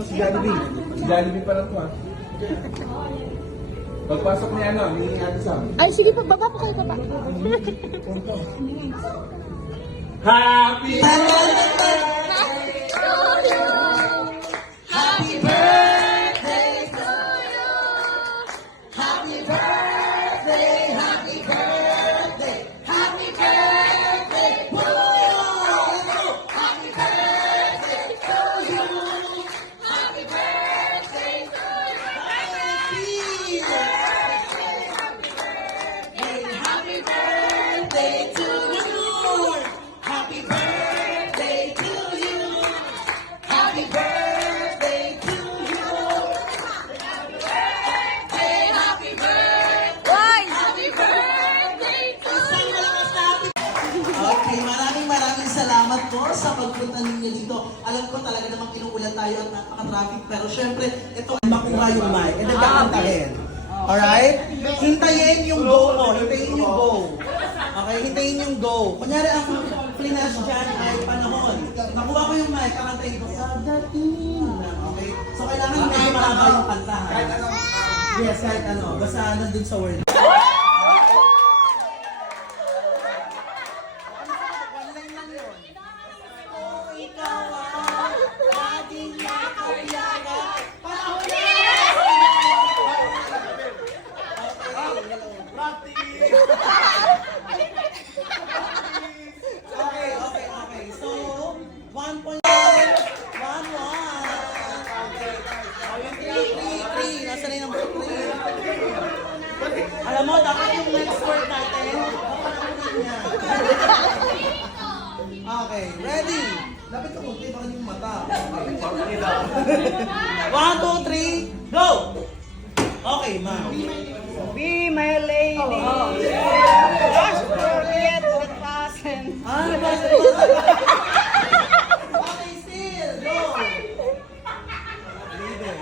mo si Jollibee. Si Jollibee pa lang to ah. Pagpasok niya ano, ni Ate Sam. Ay, sige po, baba po kayo, baba. Happy Happy birthday to you. Happy birthday, happy birthday, happy birthday to you. Happy birthday to you. Happy birthday to you. Happy birthday to you. Happy birthday to you. Happy birthday to you. Happy birthday. Happy birthday to you. Okay, maraming salamat po sa pagpunta ninyo dito. Alam ko talaga namang inuulan tayo at napaka-traffic, pero syempre, ito makuha yung mic and nagkakantahin. Alright? Hintayin yung go mo. Hintayin yung go. Okay, hintayin yung go. Kunyari, ang flash dyan ay panahon. Nakuha ko yung mic, kakantahin ko sa dating lang. Okay? So, kailangan medyo mahaba yung kanta. Yes, kahit ano. Basta nandun sa word. Okay. So, 1.1. 1-1. Okay. 3. Nasa na yung number 3? Alam mo, dapat yung next word natin, kapanakunan niya. Okay, ready? Dapat kamunti pa rin yung mata. 1, 2, 3, go! Okay, ma'am. Be my lady. Just forget the past and Okay, still, go! Leave it.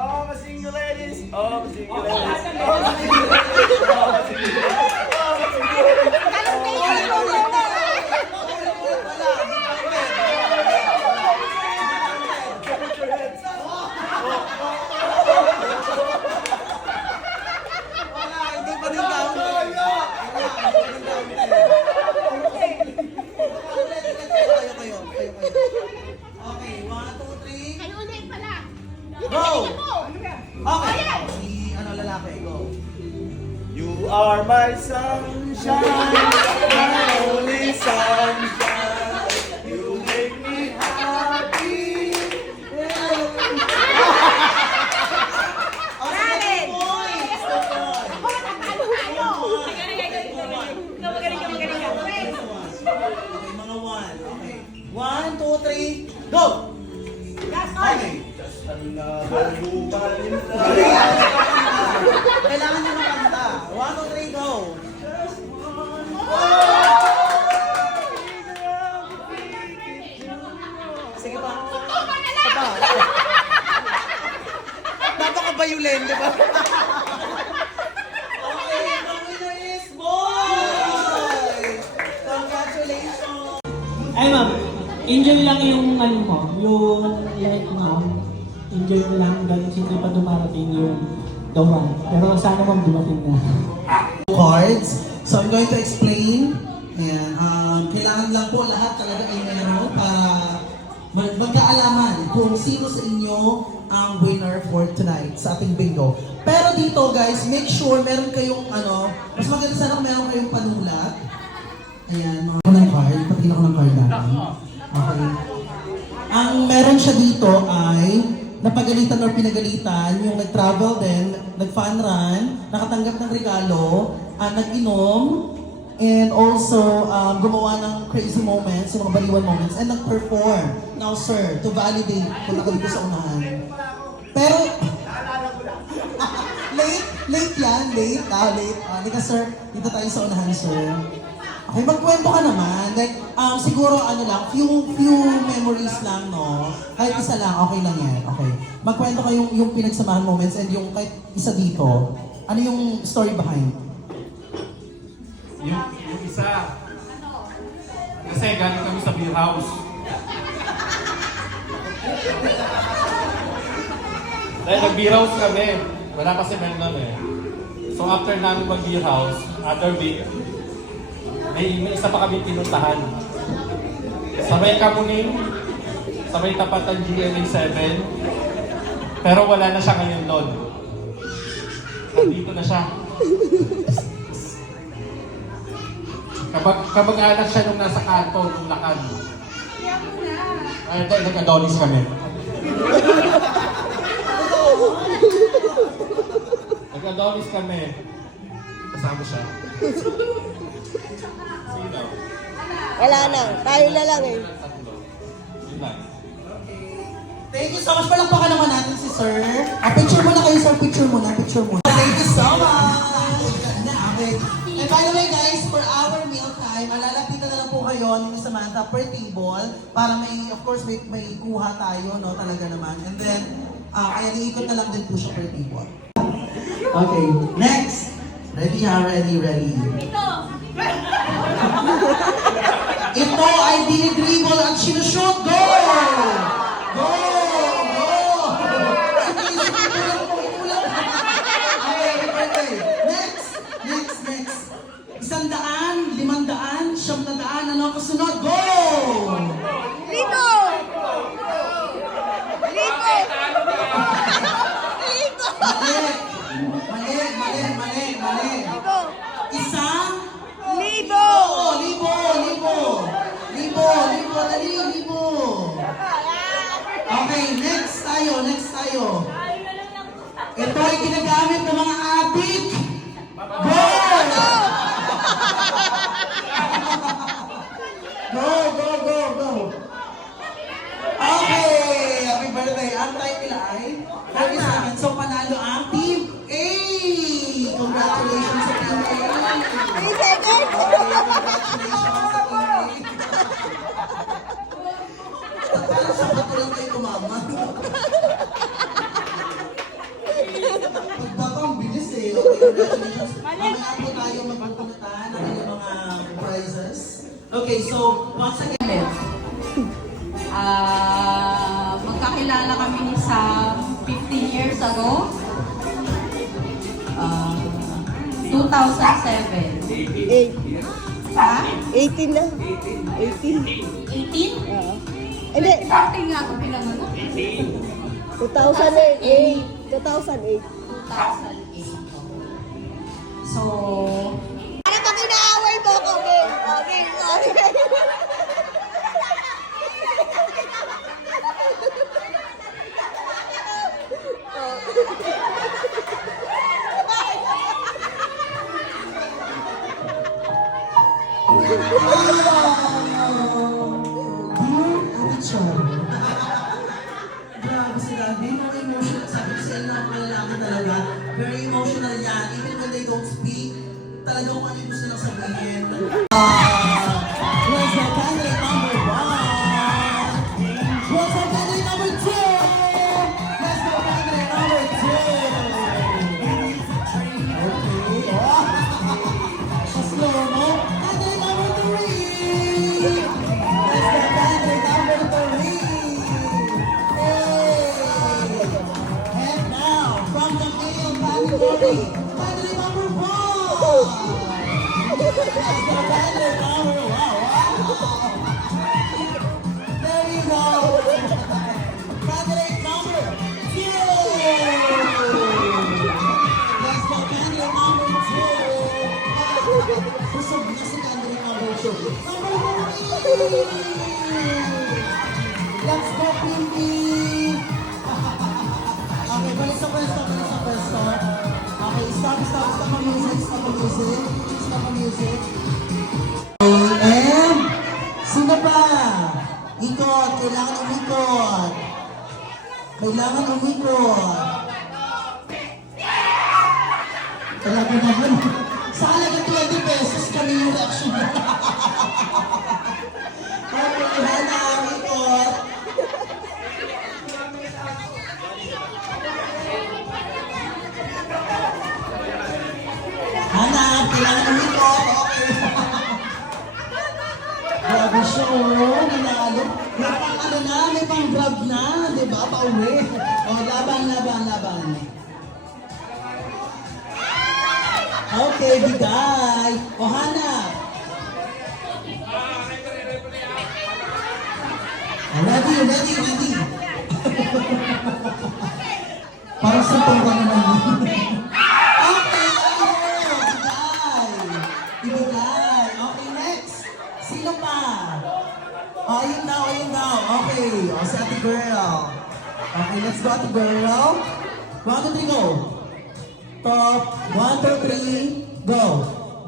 all the single ladies. All the single ladies. All the single ladies. All the single ladies. Wala, hindi pa din counted. Kayo. Okay, 1, 2, 3. Kayo ulit pala. Go! Okay. Si lalaki, go. You are my sunshine, my only sunshine. You make me happy. Okay, 2 points. 2 points. Okay, mga 1. Okay. 1, 2, 3, go! Okay. Another woman in love. Kailangan nyo makanta. 1, 2, 3, go! Sige pa. Ito. Napaka-violent, di ba? Okay, the winner is boy! Congratulations! Ay ma'am, enjoy lang yung ano mo, yung like ma'am, enjoy mo lang ganun hindi pa dumarating yung the one. Pero sana ma'am dumating na. Cards. So I'm going to explain. Ayan. Kailangan lang po lahat talaga ay meron para magkaalaman kung sino sa inyo ang winner for tonight sa ating bingo. Pero dito guys, make sure meron kayong mas maganda sana kung meron kayong panulat. Ayan, mga ng card. Patingin ako ng card natin. Okay. Ang meron siya dito ay napagalitan or pinagalitan, yung nag-travel din, nag-fun run, nakatanggap ng regalo, nag-inom, and also gumawa ng crazy moments, yung mga baliwan moments, and nag-perform. Now sir, to validate, punta ka dito sa unahan. Pero, late yan, late. Halika sir, dito tayo sa unahan sir. Okay, magkwento ka naman. Like, siguro few memories lang, no? Kahit isa lang, okay lang yan. Okay. Magkwento ka yung pinagsamahan moments and yung kahit isa dito. Ano yung story behind? Yung isa, kasi galing kami sa beer house. Dahil nag-beer house kami. Wala pa si Mel nun eh. So after namin mag-beer house, other week, may isa pa kami pinuntahan. Sa may Kamuning, sa may tapatan GMA 7. Pero wala na siya ngayon doon. Nandito na siya. Kamag-anak siya nung nasa kanto, nung lakad. Ay, dahil nag-adonis kami. Nag-adonis kami. Kasama siya. Sino? Wala na. Tayo na lang eh. Tatlo. Yun lang. Thank you so much. Palakpakan naman natin si Sir. Picture muna kayo, Sir. Picture muna. Thank you so much. Ganda. Okay. And by the way, guys, for our meal time, malalapitan na lang po kayo ni Samantha per table para may, of course, may kuha tayo, no? Talaga naman. And then, kaya niikot na lang din po siya per table. Okay. Next. Ready ha? Ready. Ito ay dinidribble at sinushoot. Go! Go! Next. 100, 500, 700, ano kasunod? Go! Ligo! Mali. Isang? Libo! Libo. Okay, next tayo. Ito ay ginagamit ng mga adik. Go! Go. Okay, happy birthday. Ang time nila ay 37. So panalo ang Team A. Congratulations sa Team A. 3 seconds! Congratulations sa Team A. Parang sa bato lang kayo kumama. Pagbaba ang bilis eh. Okay, congratulations. Mamaya po tayo magpupuntahan ng inyong mga prizes. Okay, so once again, Magkakilala kami ni Sam 15 years ago. 2007. 8. Ha? 18 na. 18. 18? Oo. Hindi. Starting nga ako pinanganak. 2008. 2008. 2008. So, Ano ka pinaaway mo ko, Game? Okay. Grabe sila. Hindi mo emotional. Sabi ko sa inyo ang malalaki talaga. Very emotional yan. Even when they don't speak, talaga kung ano yung gusto nilang sabihin. Was the candidate number 1? Was the candidate number 2? Was the candidate number 2? Okay. Sa slow mo. Candidate number 3! Was the candidate number 3? And now, from the male category, candidate number 1! That's the candidate number 1. Wow. There you go. Candidate number 2. That's the candidate number 2. Busog na si candidate number 2. Number 3. Let's go, Pinky. Okay, balik sa pwesto. Okay, stop ang music. And, sino pa? Ikot, kailangan umikot. Talaga naman. Sa halaga 20 pesos kami yung reaction. Okay, hanap, ikot. Hanap, kailangan umikot. Okay. Grabe siya, nanalo. May pang ano na, may pang vlog na, di ba? Pauwi. O, laban. bigay. O, Hana. Ready. Parang sa pangka naman. Okay, ibigay. Okay, next. Sino pa? Ayun daw. Okay, o si ate girl. Okay, let's go ate girl. 1, 2, 3, go. Top, 1, 2, 3, go.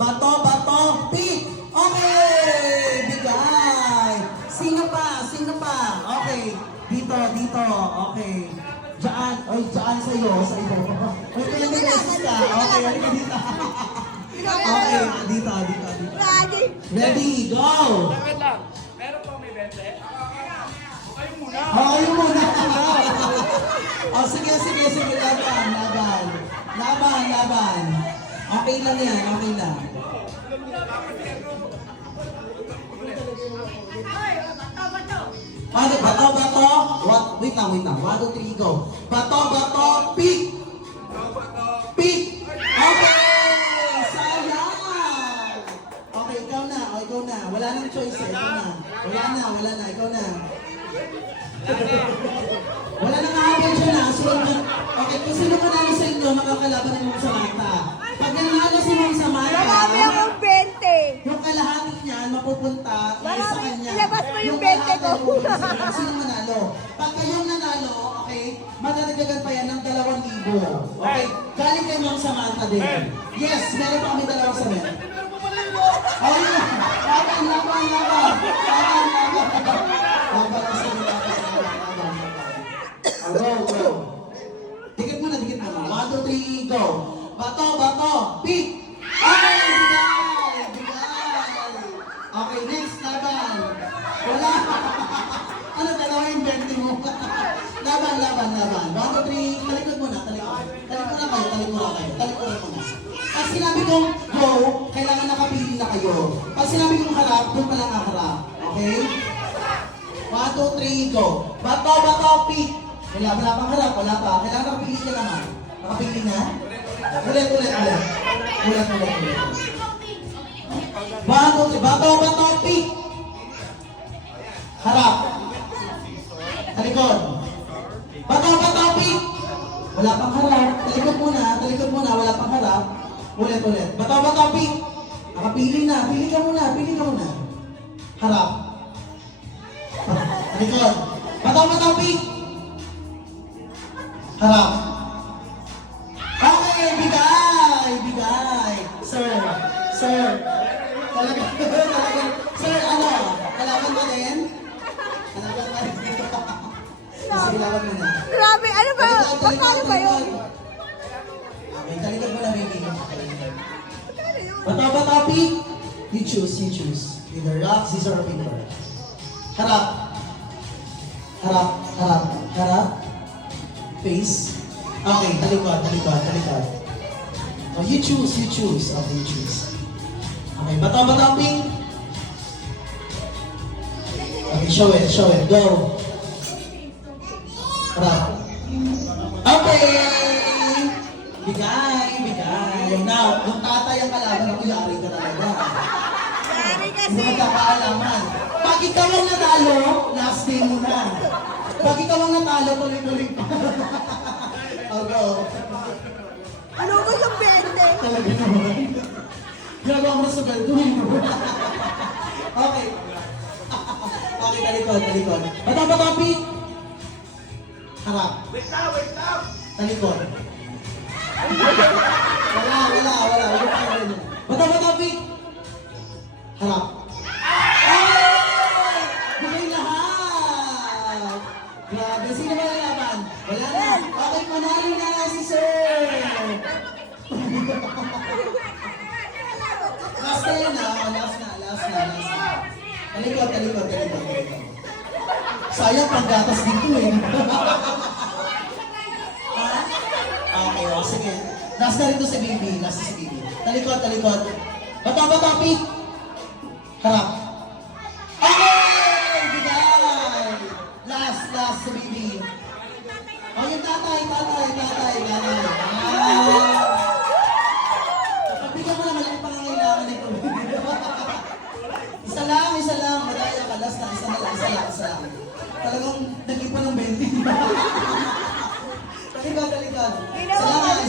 Bato, pick. Okay, bigay. Sino pa? Okay, dito. Okay. Diyan sa'yo, sa iyo. Uy, kailan may beses ka? Okay, halika dito. Okay, dito. Ready? Ready, go! Wait lang. Meron pang may 20? Kayo muna. Oh, sige, laban. Okay lang yan, okay lang. Bato. Wait lang. 1, 2, 3, go. Bato, pick. Okay! Sayang! Okay, ikaw na. Wala nang choice eh. Ikaw na. Wala na. Ikaw na. Wala nang hahabol dyan na. Okay, kung sino ka namin sa inyo, makakalaban ng Mong Samantha. Pag nanalo si Mong Samantha, Marami akong 20. yung kalahati niyan mapupunta sa kanya. Ilabas mo yung 20 ko. kalahati mapupunta sa kanya. Sino manalo? Pag kayong nanalo, okay, madadagdagan pa yan ng 2,000. Okay? Galing kay Ma'am Samantha din. Yes, meron pa kami 2 sa men. Oh, yun. Laban. Laban ang salita. Go. Dikit mo na. 1, 2, 3, go. Bato, pick. Okay, bigay. Okay, next, laban. Wala. Ano, 2 yung 20 mo? Laban. 1, 2, 3, talikod muna. Talikod muna. Pag sinabi kong go, kailangan nakapili na kayo. Pag sinabi kong harap, doon pa lang haharap. Okay? 1, 2, 3, go. Bato, pick. Wala pang harap, wala pa. Kailangan nakapili ka naman. Nakapili na? Ulit. 1, 2, 3, bato, pick. Harap. Talikod. Bato, pick. Wala pang harap. Talikod muna, wala pang harap. Ulit. Bato, pick. Nakapili na. Pili ka muna. Harap. Talikod. Bato, pick. Harap. Okay, bigay. Sir. Talaga. Sir, ano? Kalaban mo din? Sige, laban mo na. Grabe, ano ba? Magkano ba yun? Okay, talikod mo na, baby. Bato, pick. You choose. Either rock, scissors, or paper. Harap. Face. Okay, talikod. Oh, you choose. Okay, you choose. Okay, bato, pick. Okay, show it. Go. Harap. Okay! Bigay. Now, yung tatay ang kalaban ako, yari ka talaga. Sorry Hindi kasi. magkakaalaman. Pag ikaw ang natalo, last day mo na. Pag ikaw ang natalo, tuloy-tuloy pa. Oh, go. Ano ba yung 20? Talaga naman. Ginagawa mo sa tuloy mo. Okay. Okay, talikod. Bato, pick. Harap. Wait lang. Talikod. Wala. Bato, pick. Harap. Bigay lahat. Grabe. Sino ba nalaban? Wala na. Okay, panalo na si Sir. Last na yun Last na. Talikod. Sayang paggatas dito eh. Okay, sige. Last na rin to si baby. Talikod. Bato, pick. Harap. Okay! Bigay! Last si baby. Oh, yung tatay. Bigyan mo naman.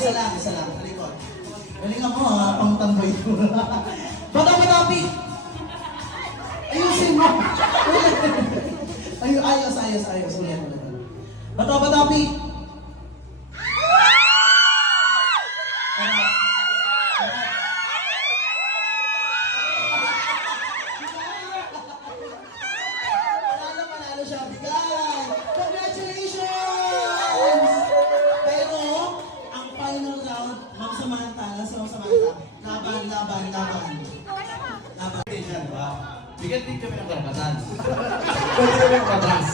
isa lang. Sa likod. Galingan mo ha, pang tambay ko. Topic! Ayusin mo! Ayos. Ulit. Topic! Panalo siya. Bigay! Congratulations! Pero, ang final round, Ma'am Samantha, nasa Ma'am Samantha. Laban. Yan, ba? Bigyan din kami ng karapatan. Pwede kami ng patras.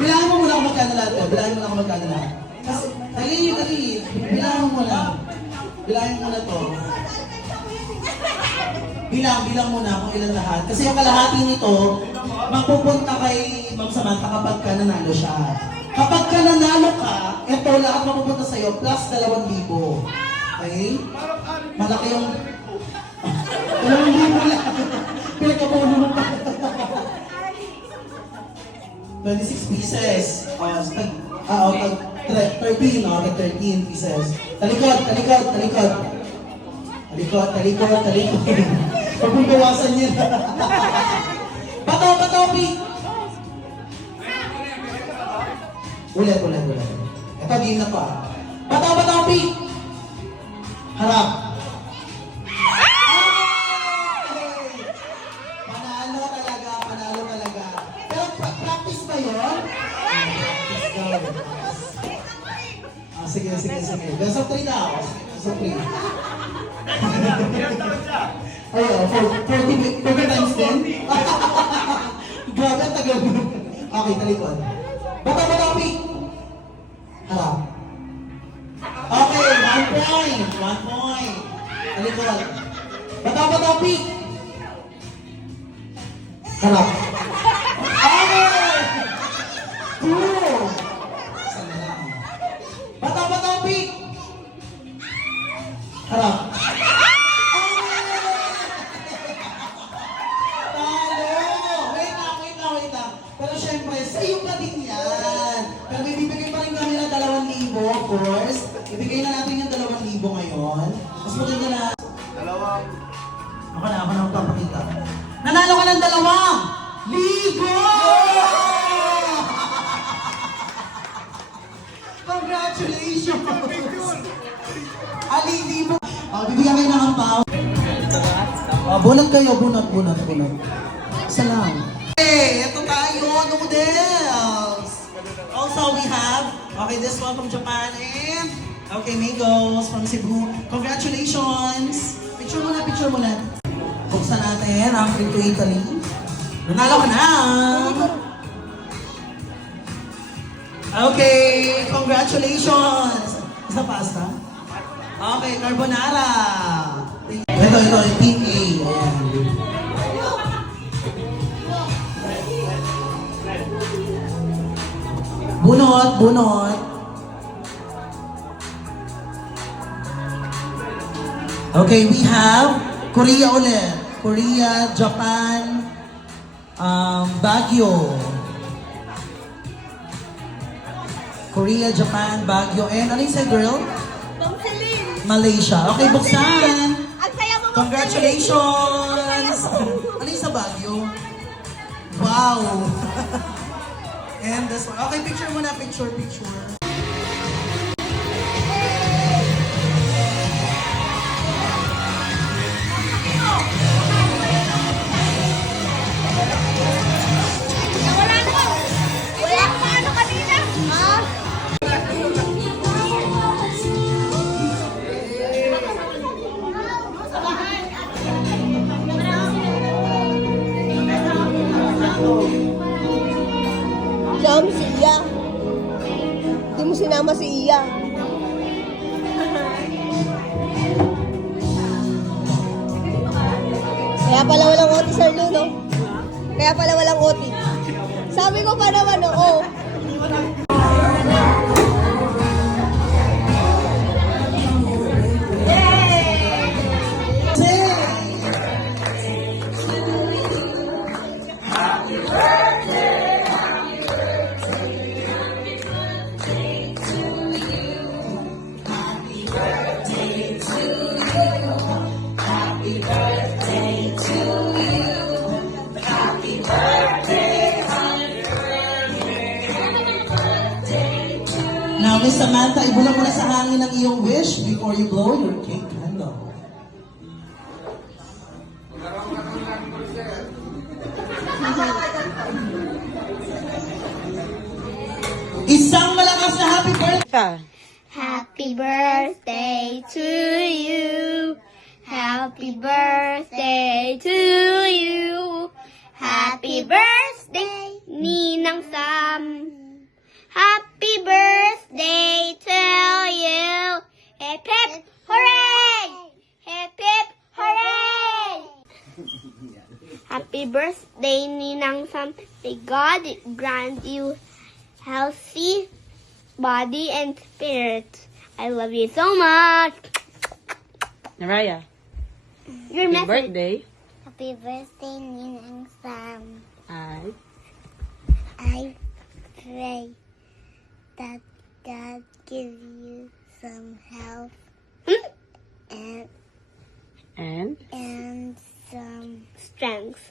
Bilangin mo muna kung magkano lahat to. Kasi, dali. Bilangin mo muna. Bilangin mo na to. Bilang muna kung ilan lahat. Kasi ang kalahati nito, mapupunta kay Ma'am Samantha kapag ka nanalo siya. Kapag ka nanalo ka, ito lahat mapupunta sa'yo plus 2,000. Okay? Malaki yung... 2,000 lang. Pinagkapuno mo pa. 26 pieces. Tag 13, no? Tag 13 pieces. Talikod. Huwag mong bawasan yan. Patopi! Ulit. Ito, game na to ah. Patopi! Harap. Panalo talaga. Pero practice ba yun? Sige. Best of 3 daw. Best of 3. Ayun, 40 times 10? Grabe, ang tagal mo. Okay, talikod. Topic! Harap. Okay, 1 point. Talikod. Topic! Harap. Okay! 2! Sana lang. Topic! Harap. Wait lang. Pero syempre, sa iyo pa din yan. Pero may bibigay pa rin kami ng 2,000, of course. Ibigay na natin yung 2,000 ngayon. Mas maganda na... Ako na magpapakita. Nanalo ka ng 2,000! Congratulations! Libo. Bibigyan kayo ng ampaw. Bunot kayo, bunot. Isa lang. Hey, ito tayo, noodles. Also, we have, this one from Japan and, mangoes from Cebu. Congratulations. Picture mo na. Buksan natin ang Trip to Italy. Nanalo ka na. Okay, congratulations. Isa pasta? Okay, carbonara. Ito, Team A. Ayan. Bunot. Okay, we have Korea ulit. Korea, Japan, Baguio. Korea, Japan, Baguio, and ano yung sa girl? Malaysia. Okay, buksan. Ang saya mo, Congratulations! Ano yung sa Baguio? Wow! And this one. Okay, picture mo na. Picture. Wala ka ano kanina? Ha? Jam si Iya. Hindi mo sinama si Iya. Kaya pala walang OT, Sir Lou, no? Kaya pala walang OT. Sabi ko pa naman, oo. Now, Miss Samantha, ibulong mo na sa hangin ang iyong wish before you blow your cake candle. Isang malakas na happy birthday! Happy birthday to you. Happy birthday to you. Happy birthday, Ninang Sam. Happy birthday to you. Hip hip hooray! Hip hip hooray! Happy birthday, Ninang Sam. May God grant you healthy body and spirit. I love you so much. Naraya, Your happy message. birthday. Happy birthday, Ninang Sam. Ay, I pray that God give you some health and some strength.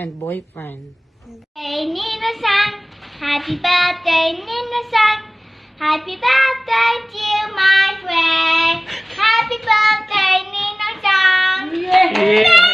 and boyfriend. Hey, Nina-san. Happy birthday, Nina-san. Happy birthday to my friend. Happy birthday, Nina-san. Yeah.